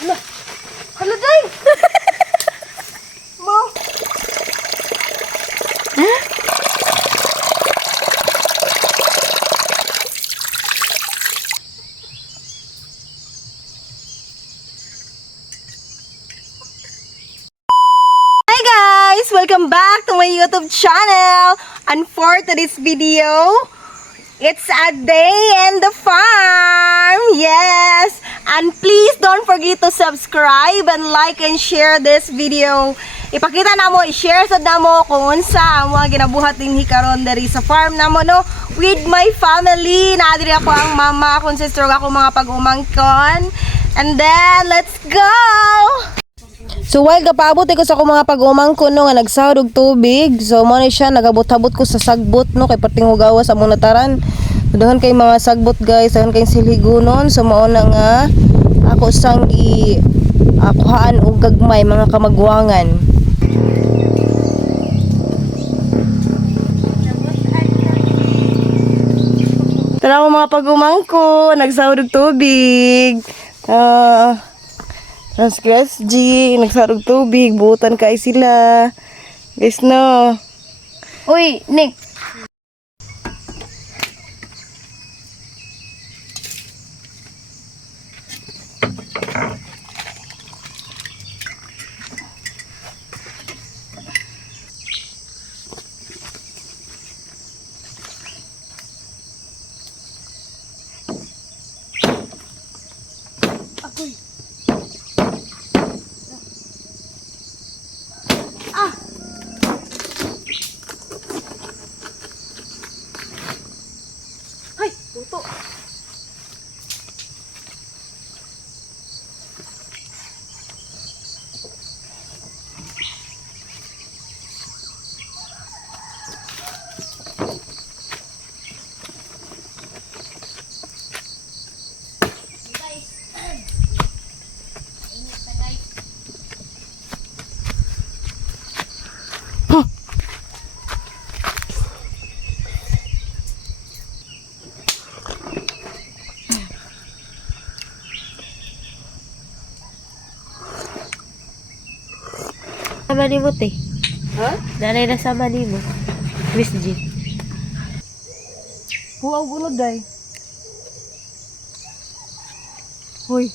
Hala. Hala, day! Mo. Hi guys! Welcome back to my YouTube channel. And for today's video, it's a day in the farm. Yes! And please don't forget to subscribe and like and share this video. Ipakita na mo, i-share sa damo kung unsa ang mga ginabuhat din hikaron diri sa farm namo no with my family. Naadiri ako ang mama, akong sister, ako mga pag-umangkon. And then, let's go! So while kapabot ko sa akong mga pag-umangkon no nga nagsahod og tubig. So mo ni siya nagabot-habot ko sa sagbot no kay perting hugawas sa mong nataran. Dahan kay mga sagbot guys, dahan kay silhigunon. So mao na nga ako sang kuhaan og gagmay mga kamagwangan. Tara mo mga pag-umangkon, nagsahod og tubig. Transgress G, nagsarog tubig, buutan kay sila. Guys no. Uy, Nick. Agoy. Ay, puto. Sama ni mo, te. Ha? Nanay na sama ni mo. Miss G. Huwag unod day. Hoy.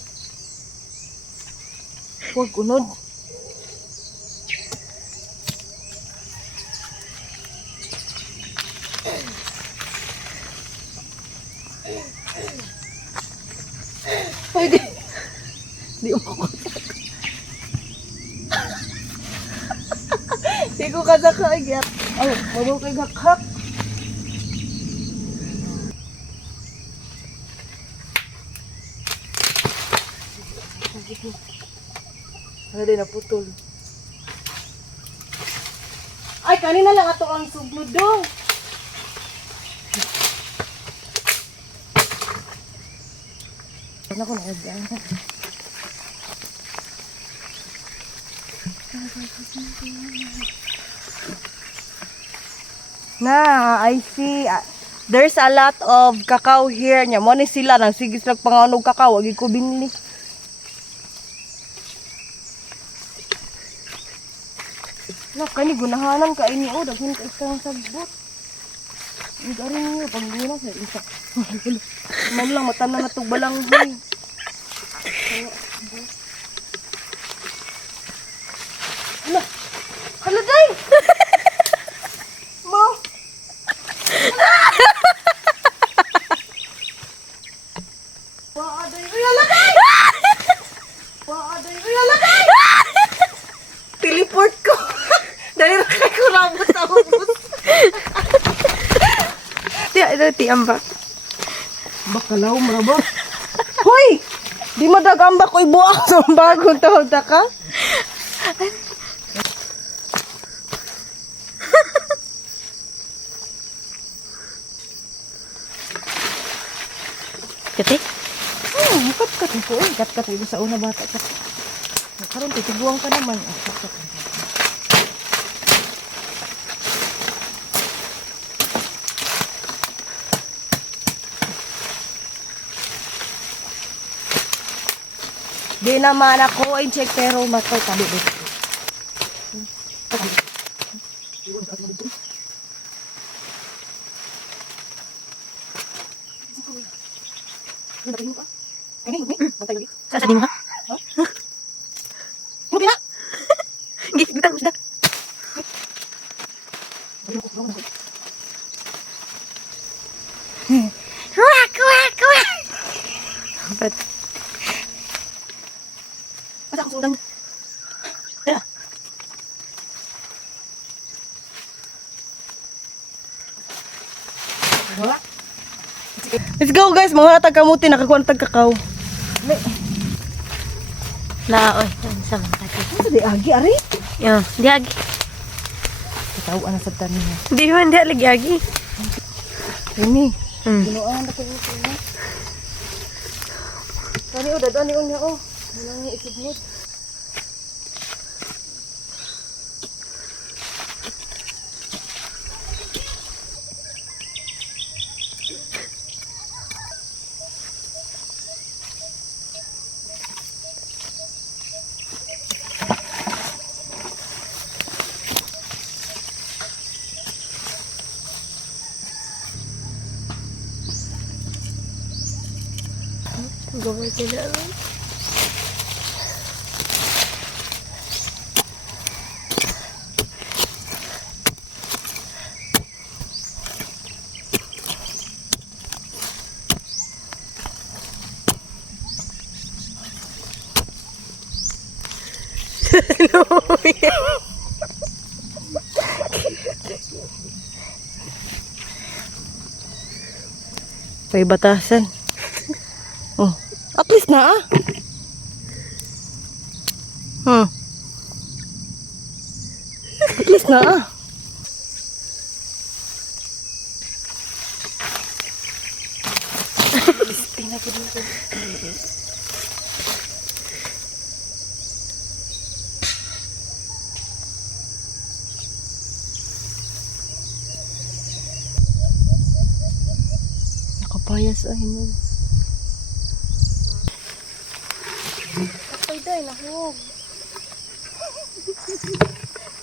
Huwag unod. Hoy, di. Di mo. Di ko kasakagyak. Oh, mabaw kay gakak. Ano din naputol. Ay, kanina lang ato ang suglod dong. Ano ko na dyan? Na, I see. There's a lot of cacao here. Nya mo ni sila nang sige sila panganog cacao, wag ko binli. Nak kani gunahanan ka ini o daghan ka isang sagbot. Ang gari niyo pag guna sa isa. Man lang matanan na tug balanghoy. Hala. Hala day. Mo. Waaday, uy alagay. Waaday, uy alagay. Teleport ko. Dali ra kay ko rabot sa ubos. Ti ambak. Bakalaw marabot. Hoy! Di mo dagambak ko'y buak sa bagong tawag ta ka? Kati? Kat-kat ko eh. Kat-kat ito sa una bata ka. Karon titubuan ka naman. Kat-kat. Di naman ako i-check pero matay tabi dito. Sasabihin mo ka? Hindi na. Gita mo siya. Wak, wak, wak. Ba't? Masa ako sudan. Let's go guys, mga tagkamuti, nakakuha ng tagkakaw. Naoy, ang sama kati. Ano di agi, ari? Yo, di agi. Ikaw, ano sa tanin niya? Di man di lagi agi. Ini, Hmm. ginuangan na kayo ito niya. Kani o, dadaan niyo niya o. Walang niya isubmit. Gawin sila. Pay batasan. Oh, at least na ah. At least na ah. Nakapayas ay mo. Kapay day, nahog.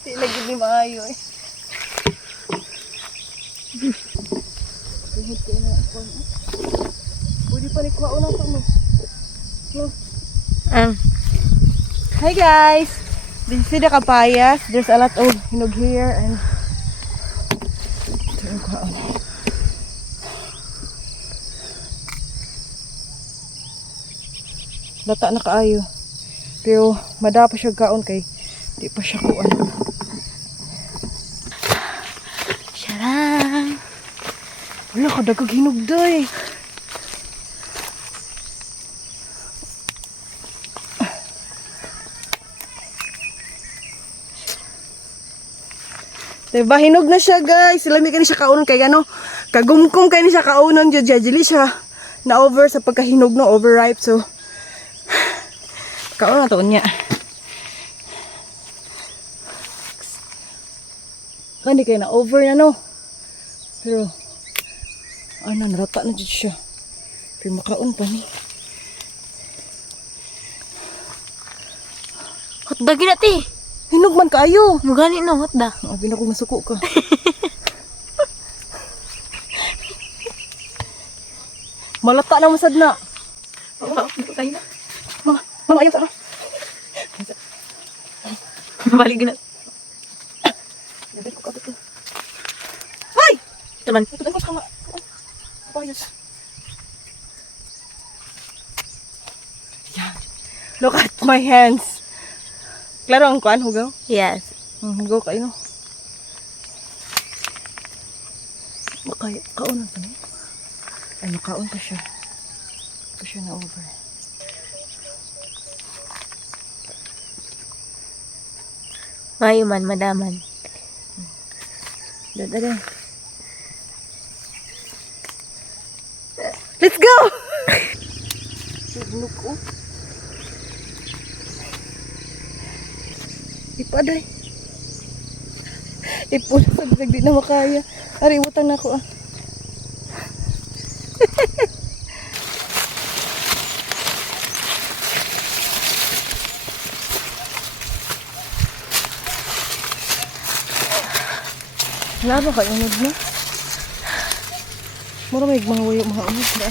Di lagi di maayo eh. Pwede ko na ako. Pwede pa ni kuha na pa mo. Hi guys! This is the Kapayas. There's a lot of hinog here and ito yung kuhaon. Lata na kaayo. Pero mada pa siya kaon kay di pa siya kuan. Sharang. Wala ka dagag hinog day. Diba, hinog na siya guys. Silami ka ni siya kaunon kay ano. Kagumkum kay ni siya kaunon. Jajili siya na over sa pagkahinog no. Overripe. So, kaunon na to niya. Hindi kayo na over na no. Pero, ano, narata na dyan siya. Pero makaon pa ni. Hotdog na ti. Hinog man kaayo. Mugani no hotdog. Abi na kong nasuko ka. Malata na masad na. Mama, ayaw sa Balik na. Ay! Teman. Ito tayo sa kama. Kapayas. Yan. Look at my hands. Klaro ang kuan, hugaw? Yes. Hugaw kayo, no? Kaunan pa niya. Ay, nakaon pa siya. Pa siya na over. Mayo man madaman. Dada. Let's go! Sugnok ko. Ipaday. Ipulasag di na makaya. Ari, utang na ako ah. Wala ba kayo unod na? Mura may mga wayo mga unod na.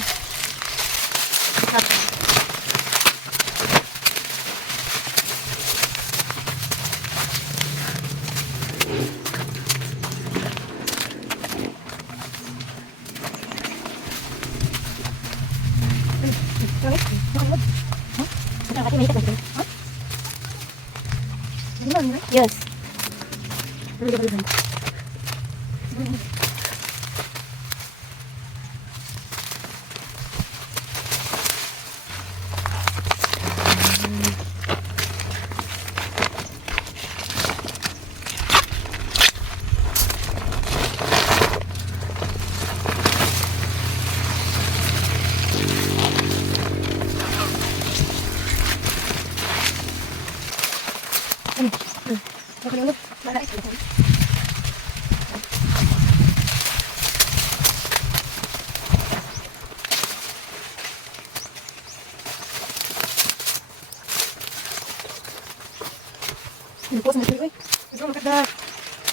Yes.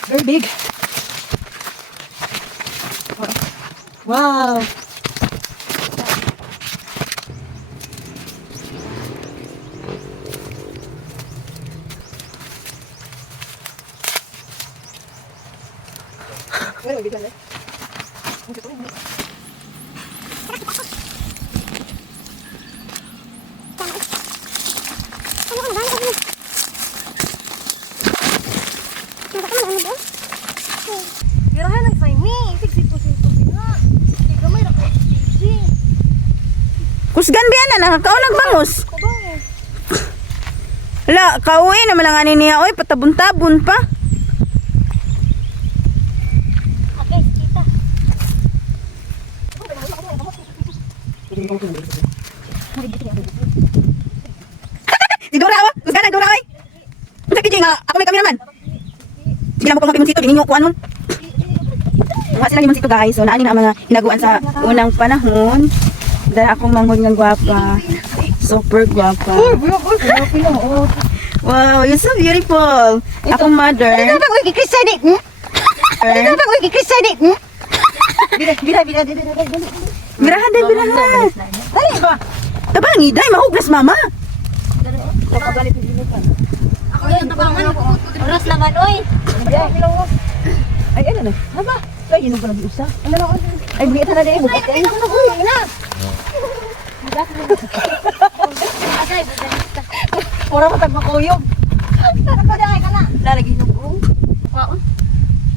Very big. Wow. Girahan ng Saimi. Sigsip-sip na. Tiga may rako. Kusgan biya na, nakakaunag bangus. Kabang. Hala, kauwi na malanganin niya, oy, patabon-tabon pa. Okay, kita. Siguro ako, kusgan na, oy. Masa kijing nga, ako may kameraman. Sige lang mo kung makimunsito, di ninyo kuhan mo. Mga sila limunsito guys, so naanin na ang mga hinaguan sa unang panahon. Dahil akong manghod ng gwapa. Super gwapa. Wow, you're so beautiful. Akong mother. Ito ba ko kikristanik? Ito ba ko kikristanik? Bila. Birahan din, birahan. Dali ba? Tabangi, day, mahuglas mama. Ako yung tabangan. Oras naman, oy. Ay, ano na? Haba? Ay, yun ang pala di-usa. Ano lang? Ay, bigyan na din. Bukat kayo. Agay, budanista. Mura matag makuyog. Kadang ka na. Lalagay ng buong. Wow.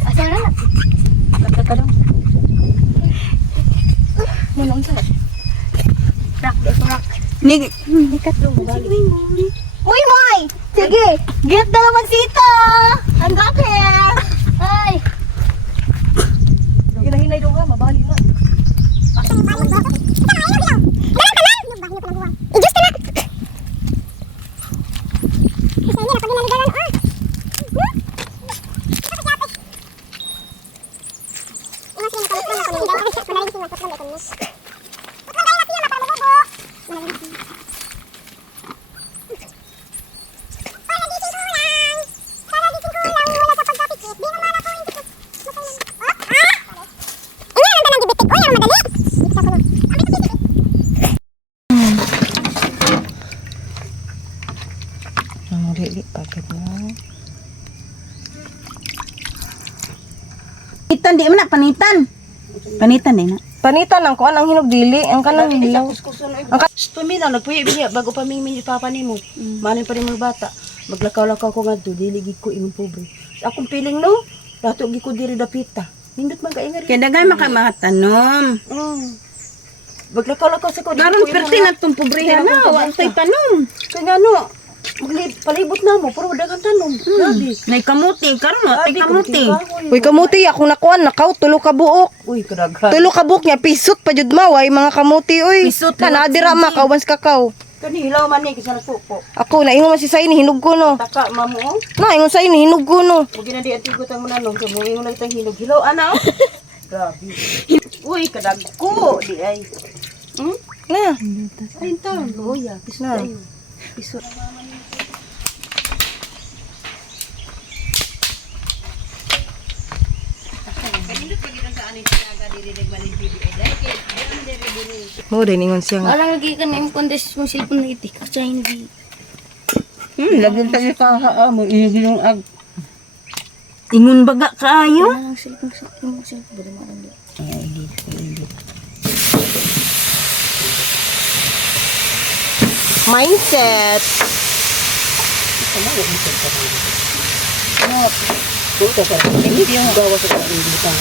Asa na? Lagdag ka daw. Manong sa. Rock, rock. Nig... Uy, Moy! Sige! Get na naman sita! Handa ka! Ay. Hinahinay daw ka, mabali na. Ang rili, pagkat na. Panitan, di mo na, panitan. Panitan din na. Panitan ang kuan ang hinog dili, ang kanang hilaw. Pamina, nagpuyo biya bago pa ming papa nimo. Manin pa rin mga bata. Maglakaw-lakaw ko nga to, diligid ko imong pobre. Akong piling no, dato gi ko diri dapita. Nindot man kaingar. Kaya dagay makamahatanong. Maglakaw-lakaw sa ko. Karon perti na itong pobrihan na, wala tayo tanom. Kaya nga no, palibot na mo, pero dagang tanom. Grabe. Nay kamuti, karon wala tayo kamuti. Uy, kamuti akong nakuan nakaw tulo ka buok. Uy, kadaghan. Tulo ka buok niya pisot pa jud maway mga kamuti uy. Pisot, Kanadira luwat, makawans kakaw. Kani hilaw man ni kasi nasuko. Ako na ingon man si Saini hinug ko no. Taka mamo. Na ingon Saini hinug ko no. Ug ginadi antigo tang mananong kay mo ingon lang tang hinog. Hilaw ana. Grabe. Uy, kadagko di ay. Na. Ayun ta, luya, pisot Na. tayo. Pisot. Mo din ingon siya nga. Alang lagi ka na yung contest kung cellphone na itik. Kasi hindi. Lagi tayo mo yung ag. Ingon baga kaayo. Alang cellphone sa yung cellphone. Bala mo alam. Mindset. Limpyo ang gawa sa kalimutan.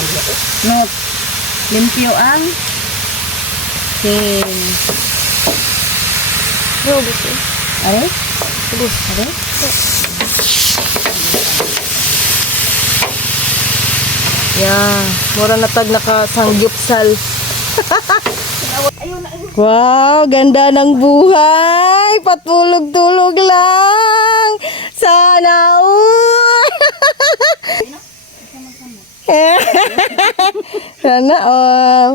Not limpyo ang sin. Robot eh. Are? Yeah, mura na tag nakasangyupsal. Wow, ganda ng buhay. Patulog-tulog lang. Sana all. Sana all.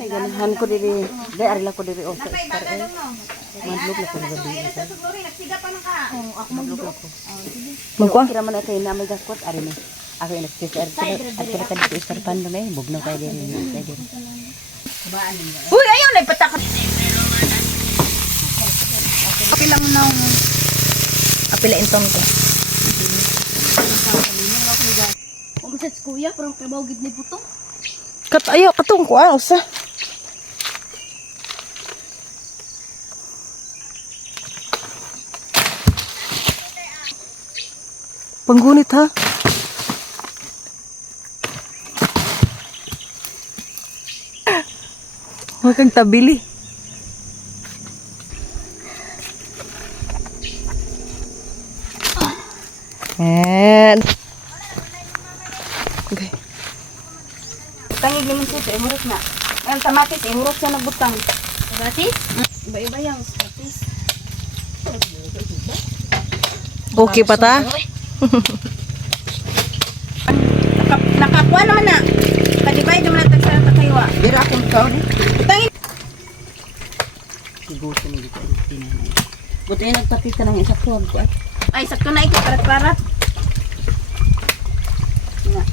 Ay ganahan ko diri. Dai ari lang ko diri o. Madlog la ko diri. Magkuha. Kira man kay na may gaskot ari ni. Ako yung nagtitsa at kaya ka dito isarpan na may bugnaw kayo diri. Uy, ayun, nagpatak. Apila mo na. Apila intong ko. Kung sa kuya, parang trabaho gid ni putong. Ayo, katong kuha. Usa. Panggunit ha. Huwag kang tabili. And okay. Tangig naman ko sa imurot na. Ang tamatis, imurot siya nagbutang. Gratis? Iba-iba yung gratis. Okay pa ta? Nakakuha naman na. Kadibay naman natin sa takaywa. Dira akong kao ni. Tangig. Sigusto ni dito tinanay. Buti nagpatita ng isa ko ko. Ay, sakto na ikaw, parat-parat. Nga.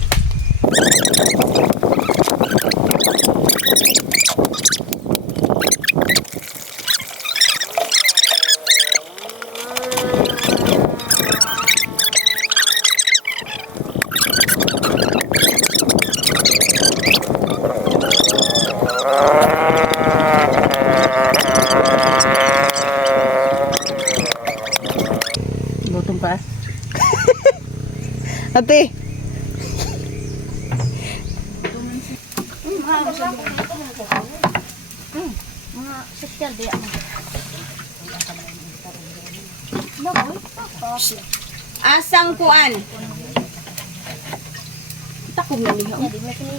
Lutong paas. Ate. Mga social di ako. Asang kuan. Takog na niya. Di mo sini.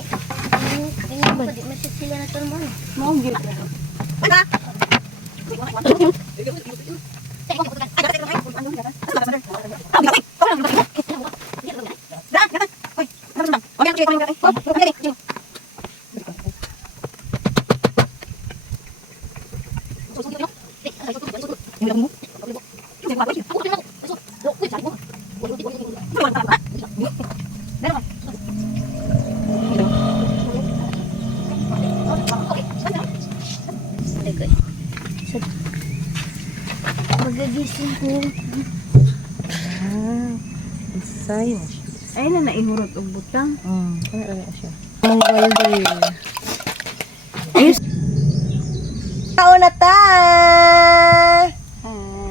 Di mo sila na tulman. Mo gid. Ana. Magagising ko. Isay na siya. Ay na naihurot og butang. Kaya siya. Ang walde. Tao na ta!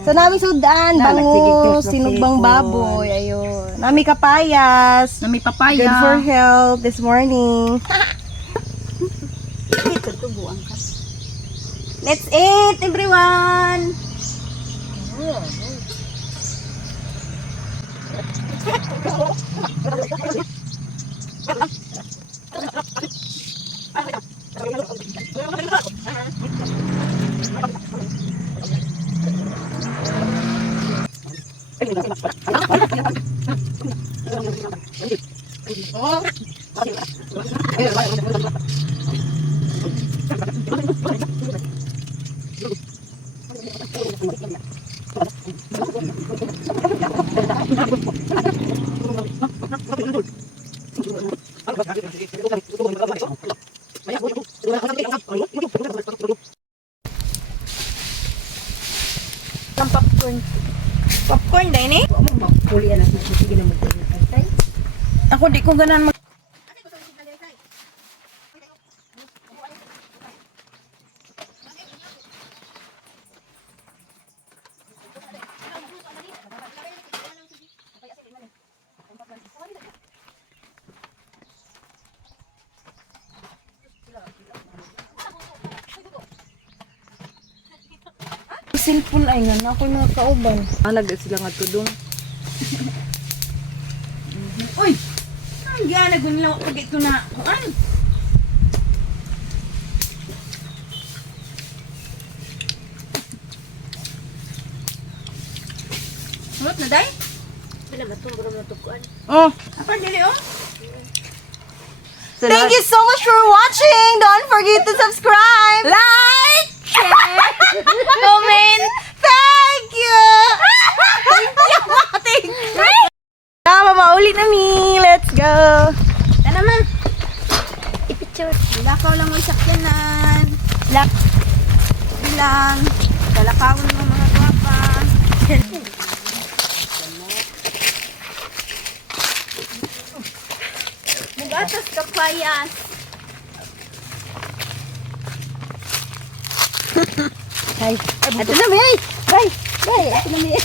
Sa namin sudan, bangus, sinugbang baboy, ayun. Nami kapayas. Nami papaya. Good for health this morning. Let's eat, everyone! Popcorn dahil ni. Magpuli anak mo sige na magpuli. Ako di ko ganan mag... Cellphone ay nga na ako mga kauban. Nag sila nga tudong. Uy! Ang gana gunlaw pag ito na. Kuan? Hulot na day? Wala matumbro na tukuan. Oh. Apa dili oh? Thank you so much for watching. Don't forget to subscribe, like, share, comment. Thank you. Thank you. Tama, mauli na mi. Let's go. Ano man? I-picture. Lakaw lang ang sakyanan. Bilang. Lalakawin mo mga guwapa. Mugatas ka payas. Ay, Ito na, May. Bye. Bye. Ito na, May.